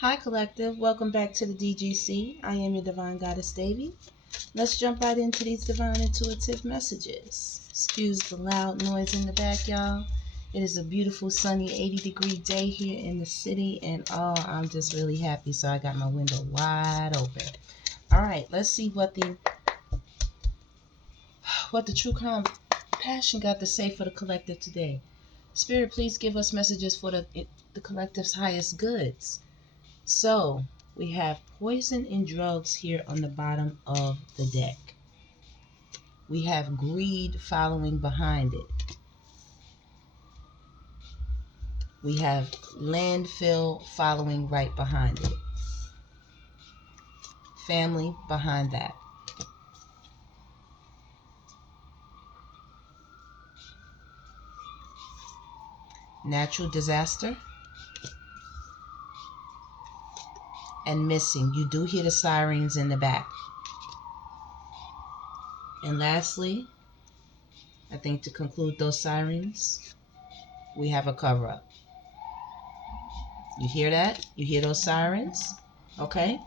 Hi, Collective. Welcome back to the DGC. I am your Divine Goddess, DEVI. Let's jump right into these divine intuitive messages. Excuse the loud noise in the back, y'all. It is a beautiful, sunny 80-degree day here in the city, and I'm just really happy, so I got my window wide open. All right, let's see what the true crime passion got to say for the collective today. Spirit, please give us messages for the collective's highest goods. So, we have poison and drugs here on the bottom of the deck. We have greed following behind it. We have landfill following right behind it. Family behind that. Natural disaster. And missing. You do hear the sirens in the back. And lastly, I think to conclude those sirens, we have a cover-up. You hear that? You hear those sirens? Okay?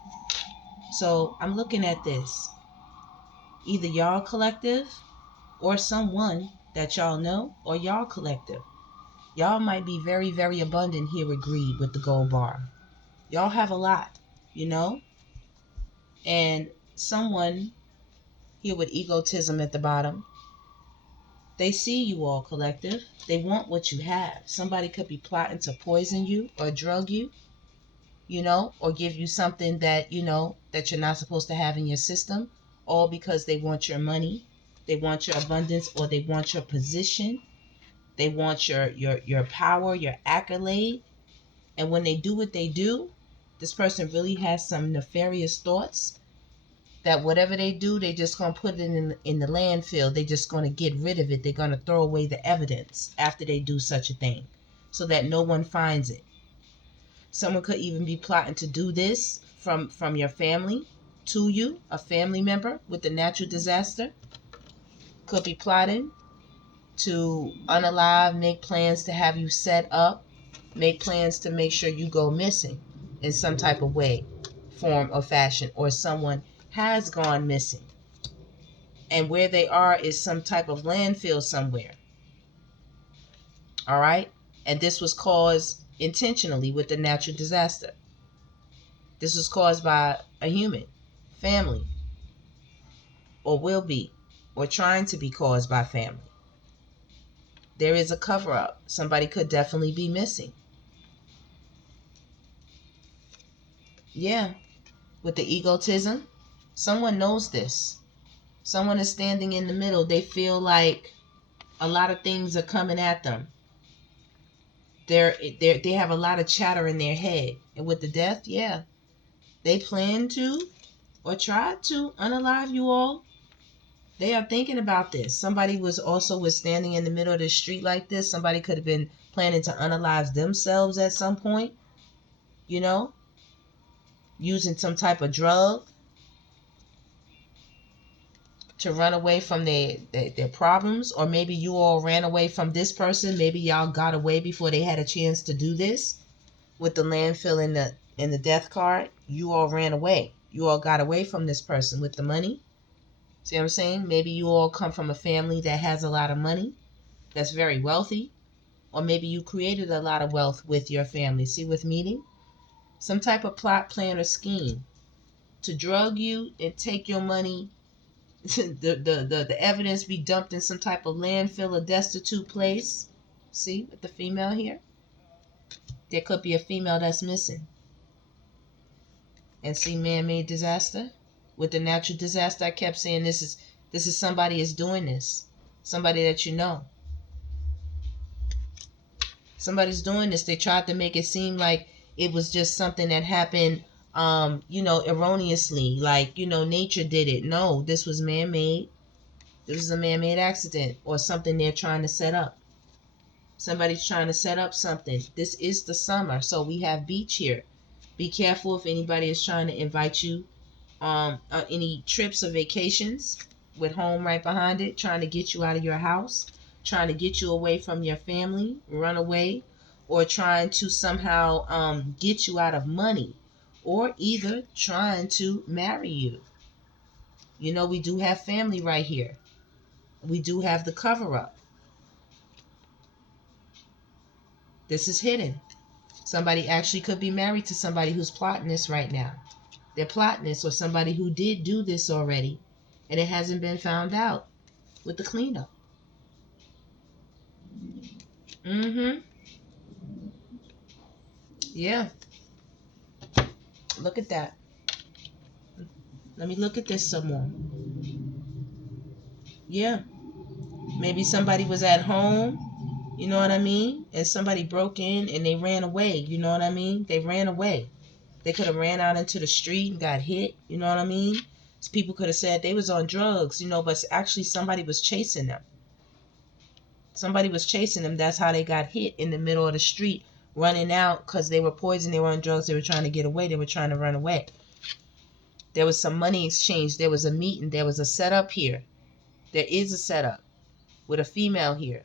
So I'm looking at this. Either y'all collective or someone that y'all know, or y'all collective. Y'all might be very, very abundant here with greed with the gold bar. Y'all have a lot, you know? And someone here with egotism at the bottom, they see you all collective. They want what you have. Somebody could be plotting to poison you or drug you, you know, or give you something that, you know, that you're not supposed to have in your system, all because they want your money, they want your abundance, or they want your position, they want your power, your accolade. And when they do what they do, this person really has some nefarious thoughts that whatever they do, they just going to put it in the landfill. They just going to get rid of it. They're going to throw away the evidence after they do such a thing so that no one finds it. Someone could even be plotting to do this from your family to you, a family member with the natural disaster. Could be plotting to unalive, make plans to have you set up, make plans to make sure you go missing in some type of way, form, or fashion, or someone has gone missing. And where they are is some type of landfill somewhere. All right? And this was caused intentionally with the natural disaster. This was caused by a human, family, or will be, or trying to be caused by family. There is a cover up. Somebody could definitely be missing. Yeah, with the egotism, someone knows this. Someone is standing in the middle. They feel like a lot of things are coming at them. They have a lot of chatter in their head. And with the death, yeah, they plan to or try to unalive you all. They are thinking about this. Somebody was standing in the middle of the street like this. Somebody could have been planning to unalive themselves at some point, you know, using some type of drug to run away from their problems. Or maybe you all ran away from this person. Maybe y'all got away before they had a chance to do this. With the landfill in the death card, you all ran away. You all got away from this person with the money. See what I'm saying? Maybe you all come from a family that has a lot of money, that's very wealthy. Or maybe you created a lot of wealth with your family. See, with meeting? Some type of plot, plan, or scheme to drug you and take your money. the evidence be dumped in some type of landfill or destitute place. See, with the female here? There could be a female that's missing. And see, man-made disaster. With the natural disaster, I kept saying this is somebody is doing this. Somebody that you know. Somebody's doing this. They tried to make it seem like it was just something that happened, erroneously. Like, nature did it. No, this was man-made. This was a man-made accident or something they're trying to set up. Somebody's trying to set up something. This is the summer, so we have beach here. Be careful if anybody is trying to invite you on any trips or vacations with home right behind it, trying to get you out of your house, trying to get you away from your family, run away, or trying to somehow get you out of money, or either trying to marry you. You know, we do have family right here. We do have the cover up. This is hidden. Somebody actually could be married to somebody who's plotting this right now. They're plotting this, or somebody who did do this already and it hasn't been found out with the cleanup. Mm-hmm. Yeah. Look at that. Let me look at this some more. Yeah. Maybe somebody was at home, you know what I mean? And somebody broke in and they ran away, you know what I mean? They ran away. They could have ran out into the street and got hit, you know what I mean? So people could have said they was on drugs, you know, but actually somebody was chasing them. Somebody was chasing them. That's how they got hit in the middle of the street, running out because they were poisoned, they were on drugs, they were trying to get away, they were trying to run away. There was some money exchange, there was a meeting, there was a setup here. There is a setup with a female here.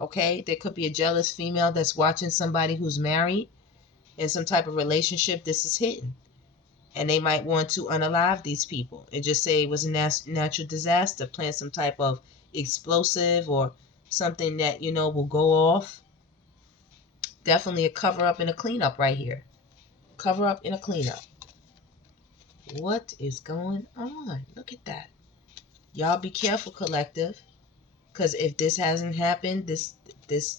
Okay? There could be a jealous female that's watching somebody who's married in some type of relationship. This is hidden. And they might want to unalive these people and just say it was a natural disaster, plant some type of explosive or something that, you know, will go off. Definitely a cover up and a cleanup right here. Cover up and a cleanup. What is going on? Look at that. Y'all be careful, collective. Because if this hasn't happened, this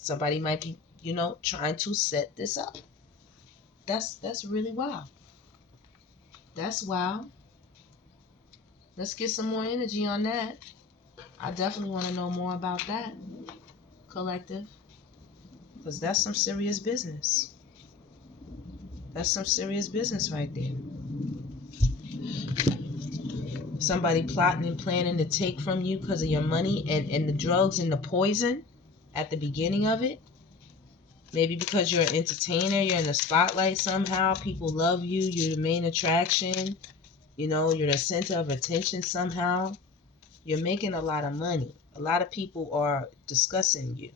somebody might be, you know, trying to set this up. That's really wild. That's wild. Let's get some more energy on that. I definitely want to know more about that, collective. Because that's some serious business. That's some serious business right there. Somebody plotting and planning to take from you because of your money and the drugs and the poison at the beginning of it. Maybe because you're an entertainer, you're in the spotlight somehow. People love you. You're the main attraction. You know, you're the center of attention somehow. You're making a lot of money. A lot of people are discussing you,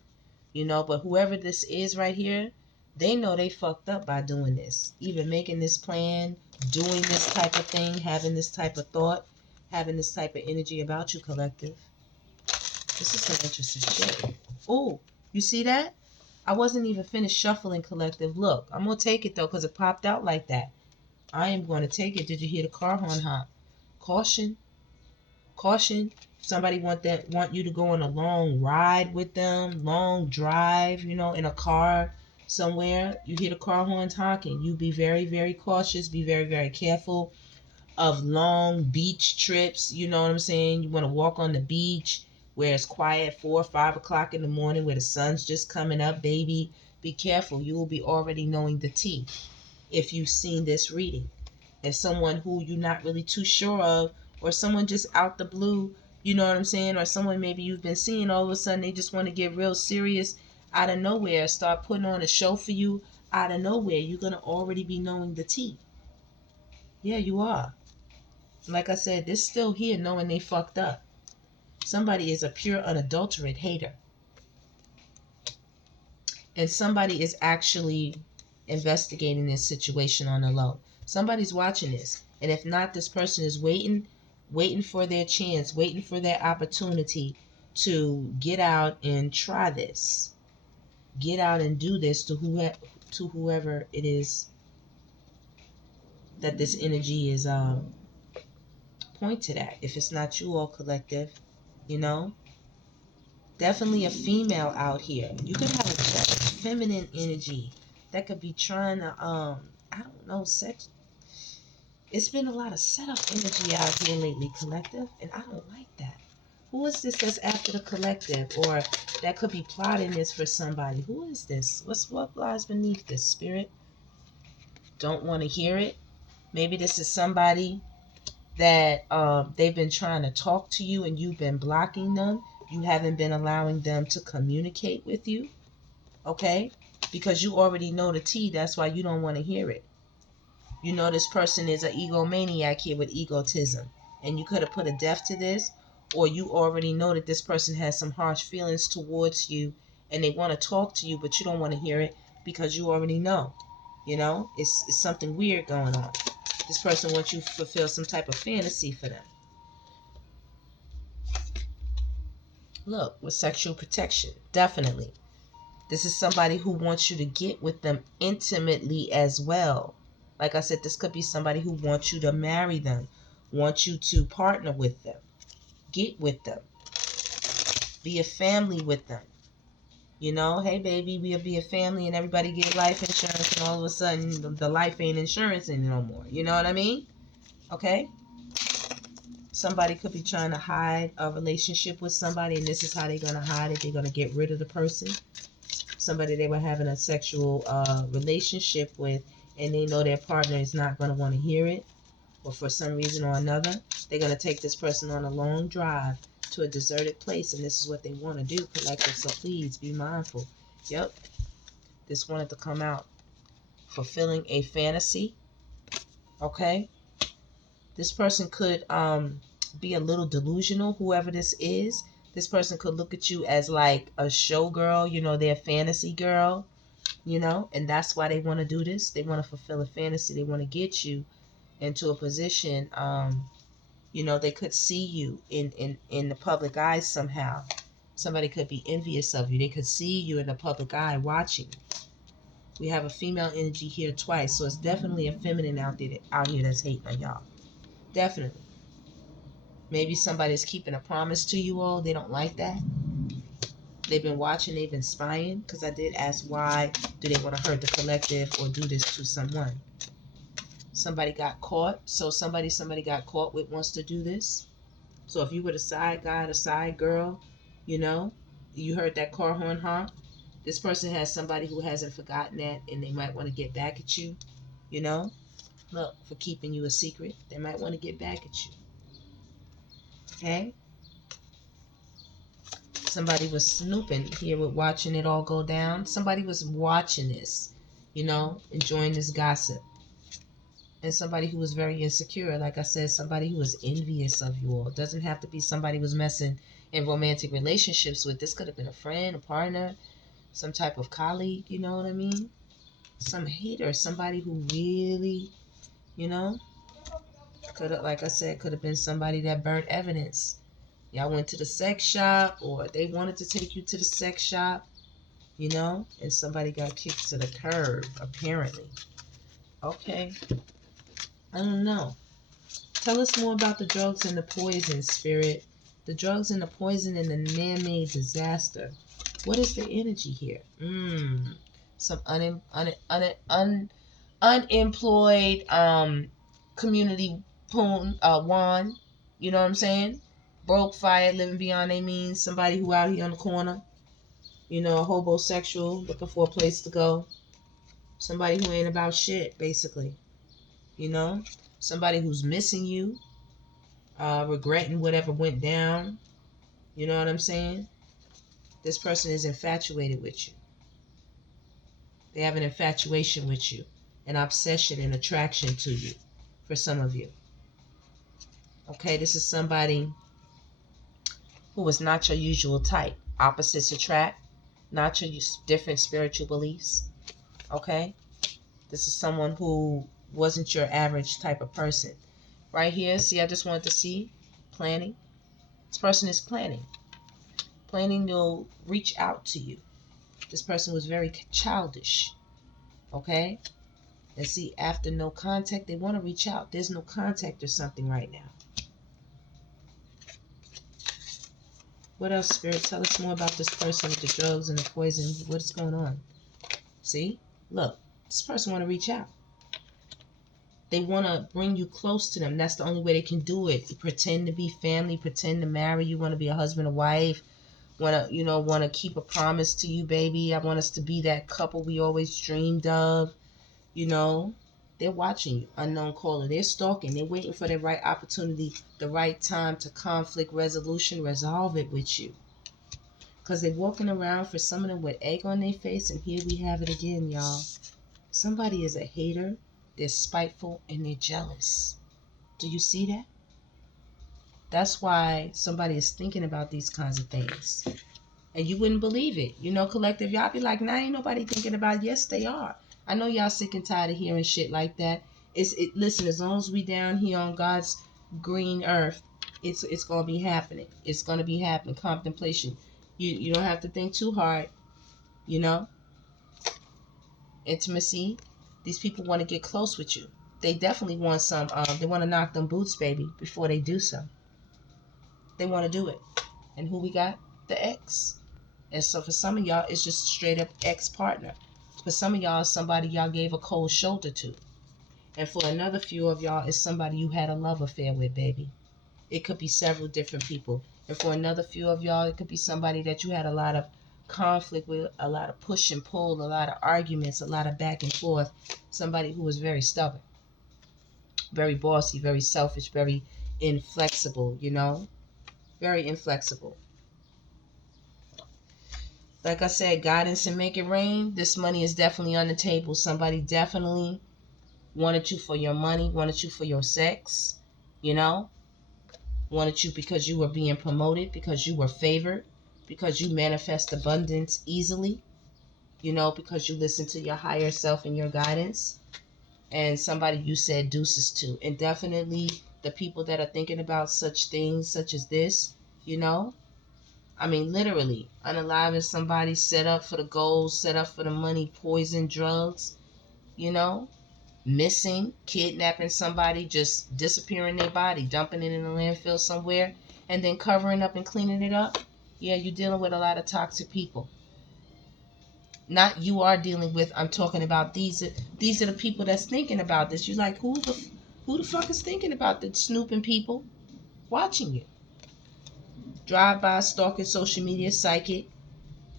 you know, but whoever this is right here, they know they fucked up by doing this. Even making this plan, doing this type of thing, having this type of thought, having this type of energy about you, collective. This is some interesting shit. Oh, you see that? I wasn't even finished shuffling, collective. Look, I'm going to take it, though, because it popped out like that. I am going to take it. Did you hear the car horn hop? Caution. Caution. Somebody want you to go on a long ride with them, long drive, you know, in a car somewhere. You hear the car horns honking. You be very, very cautious. Be very, very careful of long beach trips. You know what I'm saying? You want to walk on the beach where it's quiet, 4 or 5 o'clock in the morning, where the sun's just coming up, baby. Be careful. You will be already knowing the tea if you've seen this reading. If someone who you're not really too sure of, or someone just out the blue, you know what I'm saying, or someone maybe you've been seeing, all of a sudden they just want to get real serious out of nowhere, start putting on a show for you out of nowhere, you're going to already be knowing the tea. Yeah, you are. Like I said, they're still here knowing they fucked up. Somebody is a pure unadulterated hater. And somebody is actually investigating this situation on the low. Somebody's watching this. And if not, this person is waiting for their chance, waiting for their opportunity to get out and try this. Get out and do this to whoever it is that this energy is pointed at. If it's not you all, collective, you know. Definitely a female out here. You could have a feminine energy that could be trying to I don't know, sex. It's been a lot of setup energy out here lately, collective, and I don't like that. Who is this that's after the collective, or that could be plotting this for somebody? Who is this? What lies beneath this, spirit? Don't want to hear it. Maybe this is somebody that they've been trying to talk to you and you've been blocking them. You haven't been allowing them to communicate with you, okay? Because you already know the tea. That's why you don't want to hear it. You know this person is an egomaniac here with egotism. And you could have put a death to this, or you already know that this person has some harsh feelings towards you and they want to talk to you, but you don't want to hear it because you already know. You know, it's something weird going on. This person wants you to fulfill some type of fantasy for them. Look, with sexual protection, definitely. This is somebody who wants you to get with them intimately as well. Like I said, this could be somebody who wants you to marry them, wants you to partner with them, get with them, be a family with them. You know, hey baby, we'll be a family and everybody get life insurance, and all of a sudden the life ain't insurance no more. You know what I mean? Okay? Somebody could be trying to hide a relationship with somebody, and this is how they're going to hide it. They're going to get rid of the person. Somebody they were having a sexual relationship with, and they know their partner is not going to want to hear it, or for some reason or another, they're going to take this person on a long drive to a deserted place, and this is what they want to do, collective. So please be mindful. Yep, this wanted to come out. Fulfilling a fantasy. Okay, this person could be a little delusional. Whoever this is, this person could look at you as like a showgirl. You know, their fantasy girl. You know, and that's why they want to do this. They want to fulfill a fantasy. They want to get you into a position. You know, they could see you in the public eye somehow. Somebody could be envious of you. They could see you in the public eye watching. We have a female energy here twice, so it's definitely a feminine out here that's hating on y'all. Definitely. Maybe somebody's keeping a promise to you all. They don't like that. They've been watching, they've been spying, because I did ask why do they want to hurt the collective or do this to someone. Somebody got caught, so somebody got caught with wants to do this. So if you were the side guy, the side girl, you know, you heard that car horn honk. This person has somebody who hasn't forgotten that, and they might want to get back at you, you know. Look, for keeping you a secret, they might want to get back at you. Okay? Somebody was snooping here with watching it all go down. Somebody was watching this, you know, enjoying this gossip. And somebody who was very insecure, like I said, somebody who was envious of you all. It doesn't have to be somebody who was messing in romantic relationships with. This could have been a friend, a partner, some type of colleague, you know what I mean? Some hater, somebody who really, you know, could have, like I said, could have been somebody that burnt evidence. Y'all went to the sex shop, or they wanted to take you to the sex shop, you know, and somebody got kicked to the curb, apparently. Okay. I don't know. Tell us more about the drugs and the poison, Spirit. The drugs and the poison and the man-made disaster. What is the energy here? Some unemployed community wand. You know what I'm saying? Broke, fired, living beyond their means. Somebody who out here on the corner. You know, a hobosexual looking for a place to go. Somebody who ain't about shit, basically. You know? Somebody who's missing you. Regretting whatever went down. You know what I'm saying? This person is infatuated with you. They have an infatuation with you, an obsession and attraction to you, for some of you. Okay, this is somebody who is not your usual type. Opposites attract, not your different spiritual beliefs. Okay, this is someone who wasn't your average type of person. Right here, see, I just wanted to see planning. This person is planning to reach out to you. This person was very childish. Okay, and see, after no contact, they want to reach out. There's no contact or something right now. What else, Spirit? Tell us more about this person with the drugs and the poison. What's going on? See? Look, this person want to reach out. They want to bring you close to them. That's the only way they can do it. Pretend to be family, pretend to marry you, want to be a husband or wife, want to keep a promise to you, baby. I want us to be that couple we always dreamed of. You know, they're watching you, unknown caller. They're stalking. They're waiting for the right opportunity, the right time to conflict resolution, resolve it with you. Because they're walking around, for some of them, with egg on their face, and here we have it again, y'all. Somebody is a hater, they're spiteful, and they're jealous. Do you see that? That's why somebody is thinking about these kinds of things. And you wouldn't believe it. You know, collective, y'all be like, nah, ain't nobody thinking about it. Yes, they are. I know y'all sick and tired of hearing shit like that. Listen, as long as we down here on God's green earth, it's gonna be happening. It's gonna be happening. Contemplation. You don't have to think too hard, you know? Intimacy. These people want to get close with you. They definitely want some they want to knock them boots, baby, before they do so. They want to do it. And who we got? The ex. And so for some of y'all, it's just a straight up ex-partner. For some of y'all, somebody y'all gave a cold shoulder to. And for another few of y'all, it's somebody you had a love affair with, baby. It could be several different people. And for another few of y'all, it could be somebody that you had a lot of conflict with, a lot of push and pull, a lot of arguments, a lot of back and forth. Somebody who was very stubborn, very bossy, very selfish, very inflexible, you know? Very inflexible. Like I said, guidance and make it rain. This money is definitely on the table. Somebody definitely wanted you for your money, wanted you for your sex, you know? Wanted you because you were being promoted, because you were favored, because you manifest abundance easily, you know, because you listen to your higher self and your guidance. And somebody you said deuces to. And definitely the people that are thinking about such things, such as this, you know, I mean, literally, unaliving somebody, set up for the gold, set up for the money, poison, drugs, you know, missing, kidnapping somebody, just disappearing their body, dumping it in a landfill somewhere, and then covering up and cleaning it up. Yeah, you're dealing with a lot of toxic people. Not you are dealing with, I'm talking about these are the people that's thinking about this. You're like, who the fuck is thinking about the snooping people watching you? Drive-by, stalking, social media, psychic,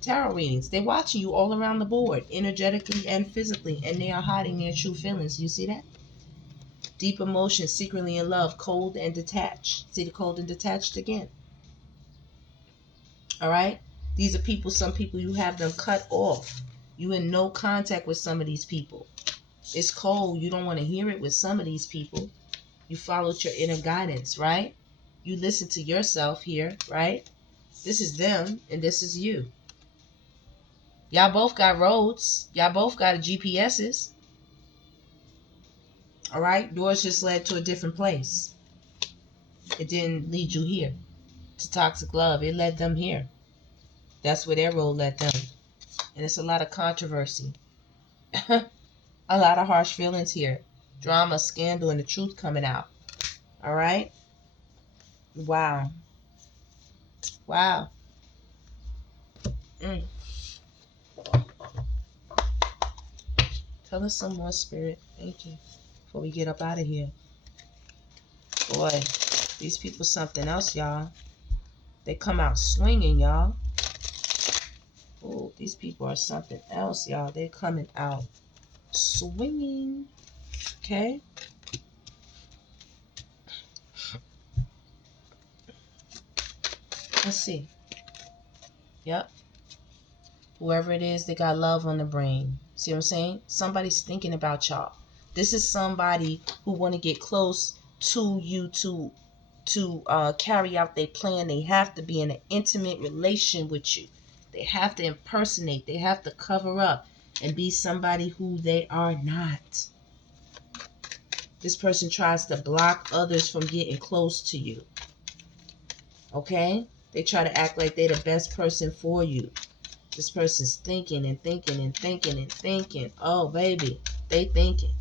tarot readings. They're watching you all around the board, energetically and physically, and they are hiding their true feelings. You see that? Deep emotion, secretly in love, cold and detached. See the cold and detached again. All right? These are people, some people you have them cut off. You in no contact with some of these people. It's cold. You don't want to hear it with some of these people. You followed your inner guidance, right? You listen to yourself here, right? This is them and this is you. Y'all both got roads. Y'all both got GPSs. All right? Doors just led to a different place. It didn't lead you here to toxic love. It led them here. That's where their road led them. And it's a lot of controversy. A lot of harsh feelings here. Drama, scandal, and the truth coming out. All right? Wow. Wow. Tell us some more, Spirit. Thank you. Before we get up out of here. Boy, these people something else, y'all. They come out swinging, y'all. Oh, these people are something else, y'all. They're coming out swinging. Okay? Let's see. Yep. Whoever it is, they got love on the brain. See what I'm saying? Somebody's thinking about y'all. This is somebody who want to get close to you to carry out their plan. They have to be in an intimate relation with you. They have to impersonate. They have to cover up and be somebody who they are not. This person tries to block others from getting close to you. Okay? They try to act like they're the best person for you. This person's thinking and thinking and thinking and thinking. Oh, baby, they thinking.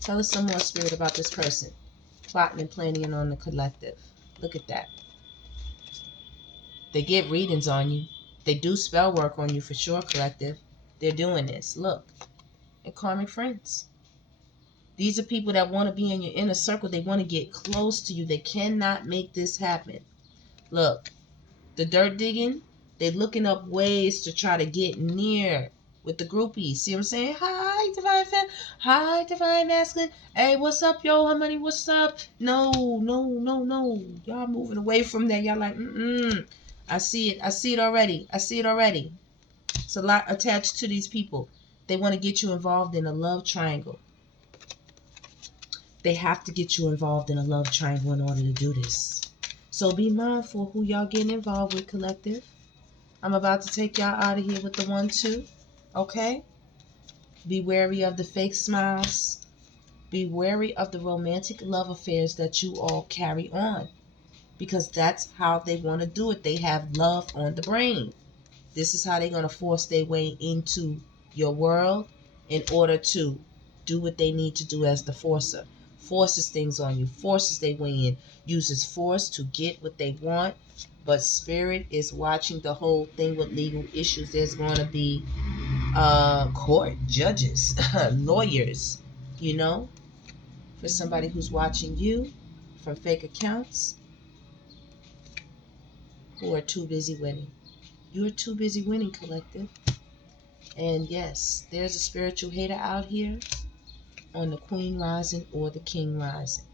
Tell us some more, Spirit, about this person. Plotting and planning on the collective. Look at that. They get readings on you. They do spell work on you for sure, collective. They're doing this. Look. And karmic friends. These are people that want to be in your inner circle. They want to get close to you. They cannot make this happen. Look. The dirt digging. They're looking up ways to try to get near with the groupies. See what I'm saying? Hi, Divine Femme. Hi, Divine Masculine. Hey, what's up, yo, honey? What's up? No. Y'all moving away from that. Y'all like, I see it. I see it already. It's a lot attached to these people. They want to get you involved in a love triangle. They have to get you involved in a love triangle in order to do this. So be mindful who y'all getting involved with, collective. I'm about to take y'all out of here with the 1-2. Okay? Be wary of the fake smiles. Be wary of the romantic love affairs that you all carry on. Because that's how they want to do it. They have love on the brain. This is how they're going to force their way into your world in order to do what they need to do as the forcer. Forces things on you, forces their way in, uses force to get what they want. But Spirit is watching the whole thing with legal issues. There's going to be court, judges, lawyers, you know, for somebody who's watching you from fake accounts who are too busy winning. You're too busy winning, collective. And yes, there's a spiritual hater out here on the Queen rising or the King rising.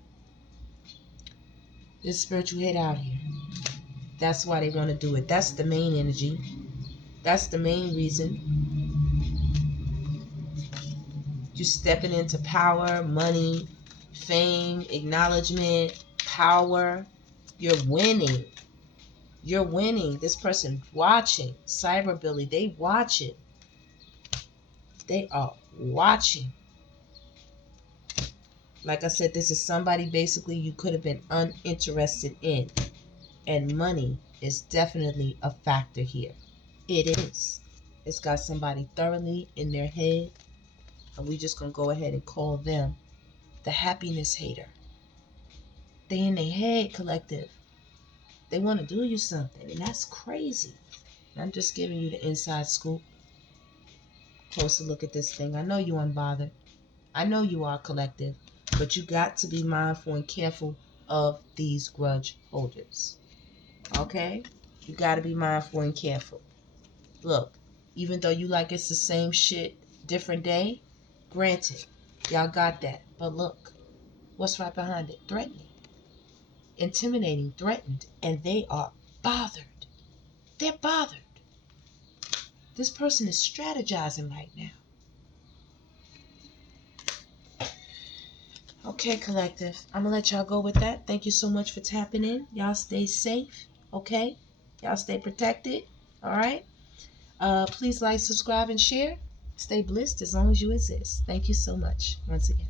There's a spiritual hater out here. That's why they want to do it. That's the main energy. That's the main reason. You're stepping into power, money, fame, acknowledgement, power. You're winning. You're winning. This person watching. Cyberbully, they watching. They are watching. Like I said, this is somebody basically you could have been uninterested in. And money is definitely a factor here. It is. It's got somebody thoroughly in their head. And we just going to go ahead and call them the happiness hater. They in their head, collective. They want to do you something. And that's crazy. And I'm just giving you the inside scoop. Closer look at this thing. I know you unbothered. I know you are, collective. But you got to be mindful and careful of these grudge holders. Okay? You got to be mindful and careful. Look, even though you like it's the same shit, different day, granted, y'all got that. But look, what's right behind it? Threatening. Intimidating, threatened. And they are bothered. They're bothered. This person is strategizing right now. Okay, collective. I'm going to let y'all go with that. Thank you so much for tapping in. Y'all stay safe. Okay? Y'all stay protected. All right? Please like, subscribe, and share. Stay blissed as long as you exist. Thank you so much once again.